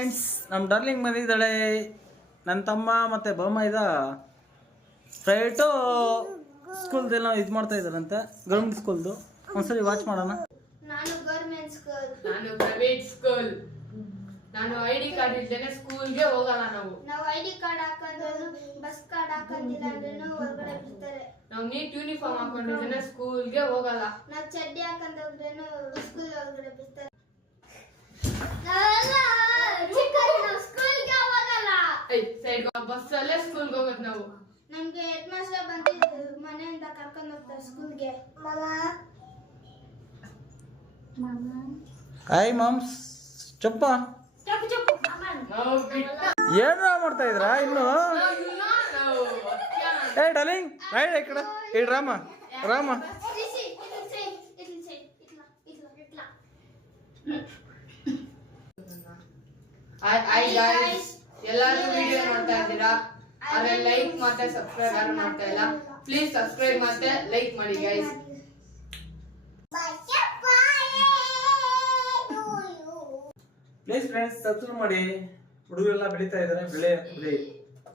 Friends, ನಮ್ಮ darling ಬಂದಿದ್ದಾಳೆ. ನನ್ನ ತಮ್ಮ ಮತ್ತು ಬಾಮ ಪ್ರೈವೇಟು ಸ್ಕೂಲ್ದೆಲ್ಲ ಇದು ಮಾಡ್ತಾ ಇದ್ದಾರಂತೆ, ಗೌರ್ಮೆಂಟ್ ಸ್ಕೂಲ್ದು. ಒಂದ್ಸರಿ ವಾಚ್ ಮಾಡೋಣ. ನಾನು ಗೌರ್ಮೆಂಟ್ ಸ್ಕೂಲ್. ನಾನು ಪ್ರೈವೇಟ್ ಸ್ಕೂಲ್. ನಾನು ಐಡಿ ಕಾರ್ಡ್ ಇಲ್ದೇನೆ ಸ್ಕೂಲ್ಗೆ ಹೋಗಲ್ಲ. ನಾವು ಐಡಿ ಕಾರ್ಡ್ ಹಾಕೊಂಡ್ರು ಬಸ್ ಕಾರ್ಡ್ ಹಾಕೊಂಡಿಲ್ಲ ಅಂದ್ರೂ ಹೊರಗಡೆ ಬಿಡ್ತಾರೆ. ನಾವು ನೀಟ್ ಯೂನಿಫಾರ್ಮ್ ಹಾಕೊಂಡಿದ್ದೇನೆ ಸ್ಕೂಲ್ಗೆ ಹೋಗಲ್ಲ. ನಾವು ಚಡ್ಡಿ ಹಾಕೊಂಡ್ರೇನು ಸ್ಕೂಲ್ ಹೊರಗಡೆ ಬಿಡ್ತಾರೆ. ಸ್ಕೂಲ್ಗೆ ಹೋಗಲ್ಲ. ಸೈಡ್ ಬಸ್ ಅಲ್ಲೇ ಸ್ಕೂಲ್ಗೆ ಹೋಗೋದು ನಾವು. ನಮ್ಗೆ ಹೆಡ್ ಮಾಸ್ಟರ್ ಬಂದು ಮನೆಯಿಂದ ಕರ್ಕೊಂಡು ಹೋಗ್ತಾರೆ ಸ್ಕೂಲ್ಗೆ. ಹಾಯ್ ಮಾಮ್ಸ್, ಚಪ್ಪ ಏನ ಮಾಡ್ತಾ ಇದ್ರ ಇನ್ನು? ಏ ಡಾರ್ಲಿಂಗ್, ರೈಟ್ ಈ ಕಡೆ. ಏ ರಾಮ ರಾಮ, ಎಲ್ಲರೂ ವಿಡಿಯೋ ನೋಡ್ತಾ ಇದ್ದೀರಾ, ಆದ್ರೆ ಲೈಕ್ ಮತ್ತೆ ಸಬ್ಸ್ಕ್ರೈಬ್ ಯಾರು ಮಾಡ್ತಾ ಇಲ್ಲ. ಪ್ಲೀಸ್ ಸಬ್ಸ್ಕ್ರೈಬ್ ಮತ್ತೆ ಲೈಕ್ ಮಾಡಿ ಗೈಸ್. ಪ್ಲೀಸ್ ಫ್ರೆಂಡ್ಸ್, ಸಬ್ಸ್ಕ್ರೈಬ್ ಮಾಡಿ. ಹುಡುಗರೆಲ್ಲ ಬೆಳೀತಾ ಇದಾರೆ, ಬೆಳೆ